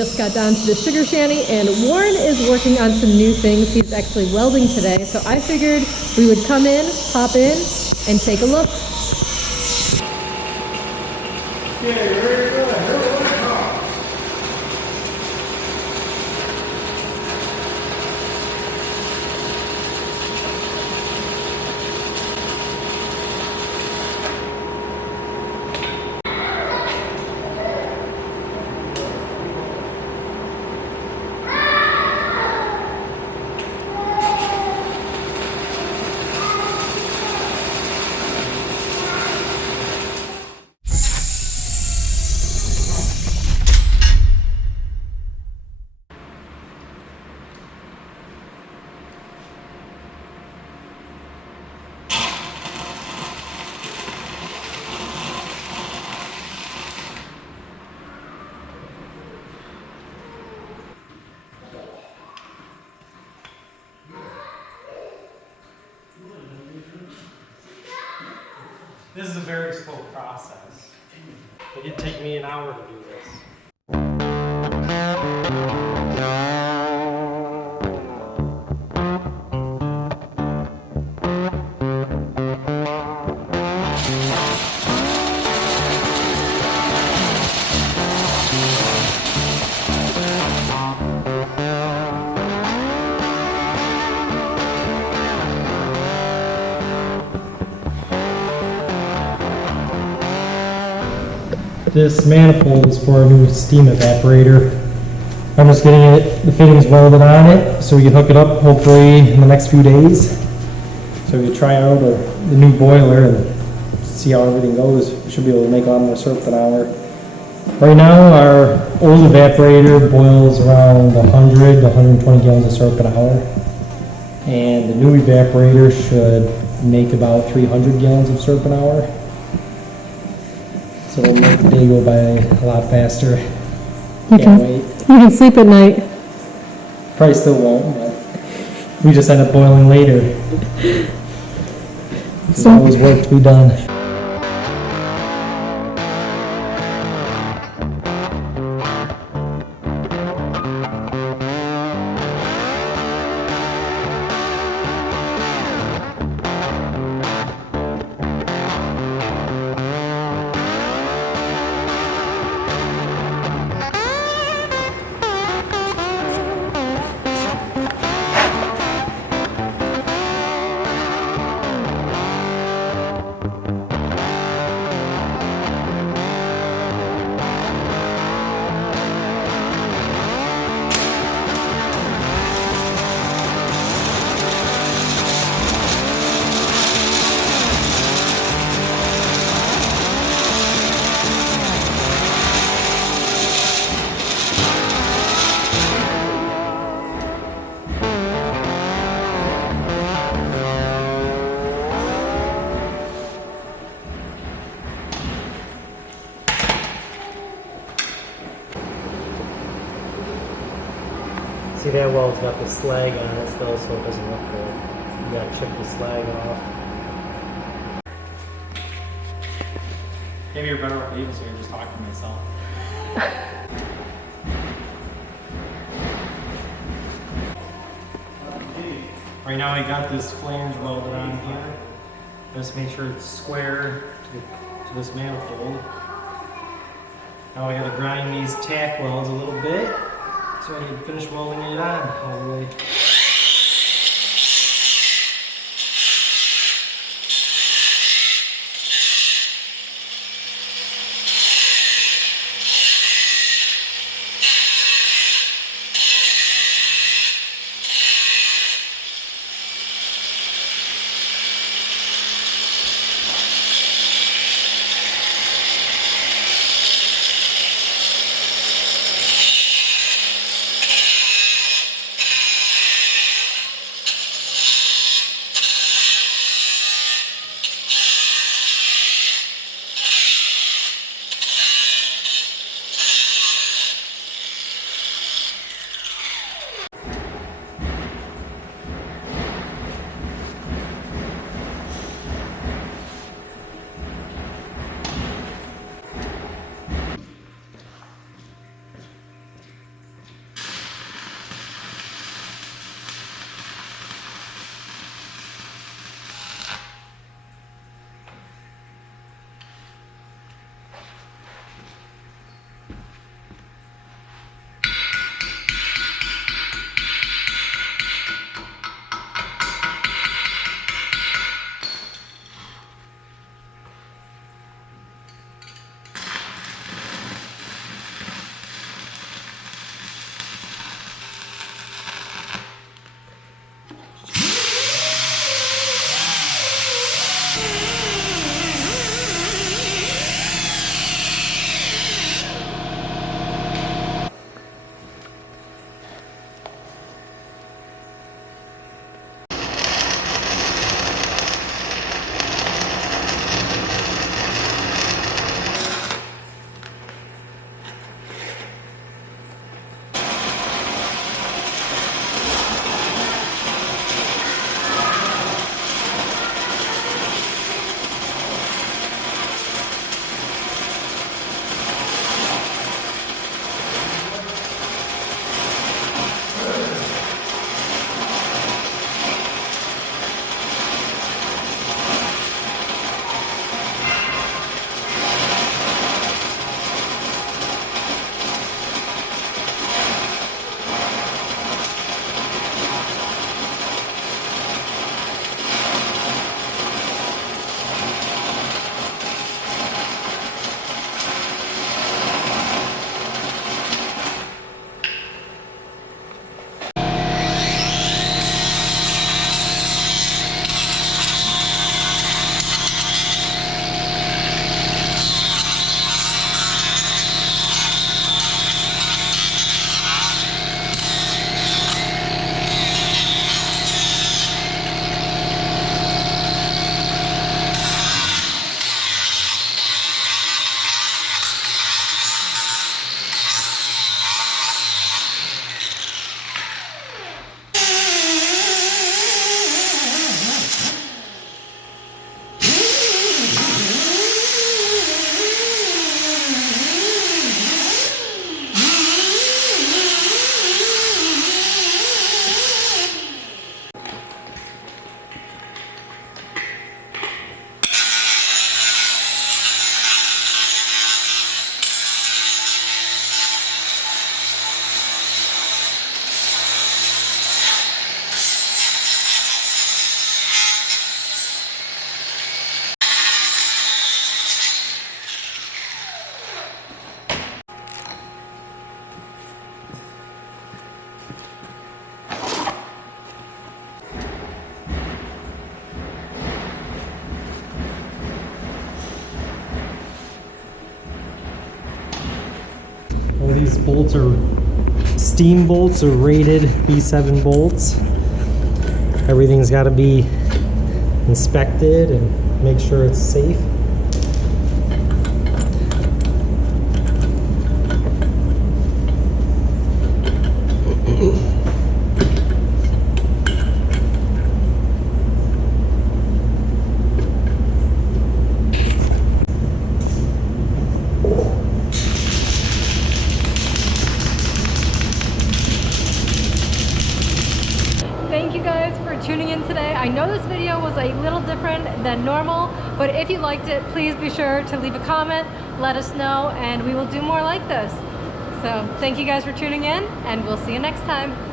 just got down to the sugar shanty, and Warren is working on some new things. He's actually welding today, so I figured we would come in, hop in, and take a look. Okay, very good. This is a very slow process. It could take me an hour to do this. This manifold is for a new steam evaporator. I'm just getting the fittings welded on it so we can hook it up hopefully in the next few days. So we can try out the new boiler and see how everything goes. We should be able to make a lot more syrup an hour. Right now our old evaporator boils around 100 to 120 gallons of syrup an hour. And the new evaporator should make about 300 gallons of syrup an hour. So it'll make the day go by a lot faster. Can't wait. You can sleep at night. Probably still won't, but we just end up boiling later. There's always work to be done. See, that well's got the slag on it still, so it doesn't look good. You gotta chip the slag off. Maybe you're better off leaving so you're just talking to myself. Right now I got this flange welded on here. Just make sure it's square to this manifold. Now I gotta grind these tack welds a little bit so I can finish welding it on all the way. these bolts are steam bolts or rated B7 bolts. Everything's got to be inspected and make sure it's safe. Thank you guys for tuning in today. I know this video was a little different than normal, but if you liked it, please be sure to leave a comment, let us know, and we will do more like this. So thank you guys for tuning in, and we'll see you next time.